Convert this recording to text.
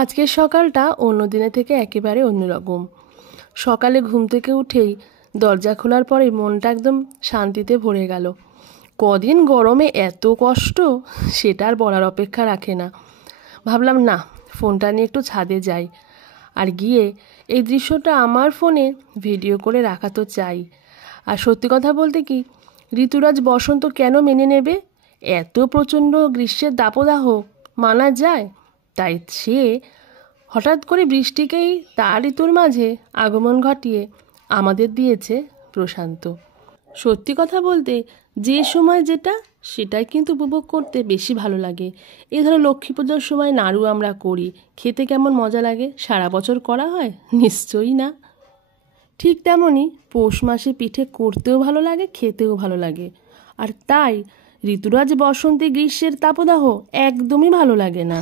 আজকের সকালটা অন্য দিনের থেকে একেবারে অন্যরকম। সকালে ঘুম থেকে উঠেই দরজা খোলার পরে মনটা একদম শান্তিতে ভরে গেল। কদিন গরমে এত কষ্ট, সেটা আর বলার অপেক্ষা রাখে না। ভাবলাম না, ফোনটা নিয়ে একটু ছাদে যাই, আর গিয়ে এই দৃশ্যটা আমার ফোনে ভিডিও করে রাখা তো চাই। আর সত্যি কথা বলতে কি, ঋতুরাজ বসন্ত কেন মেনে নেবে? এত প্রচণ্ড গ্রীষ্মের দাবদাহ মানা যায়? তাই সে হঠাৎ করে বৃষ্টিকেই তার ঋতুর মাঝে আগমন ঘটিয়ে আমাদের দিয়েছে প্রশান্ত। সত্যি কথা বলতে যে সময় যেটা, সেটাই কিন্তু উপভোগ করতে বেশি ভালো লাগে। এই ধরো লক্ষ্মী পুজোর সময় নাড়ু আমরা করি, খেতে কেমন মজা লাগে। সারা বছর করা হয়? নিশ্চয়ই না। ঠিক তেমনই পৌষ মাসে পিঠে করতেও ভালো লাগে, খেতেও ভালো লাগে। আর তাই ঋতুরাজ বসন্তে গ্রীষ্মের তাপদাহ একদমই ভালো লাগে না।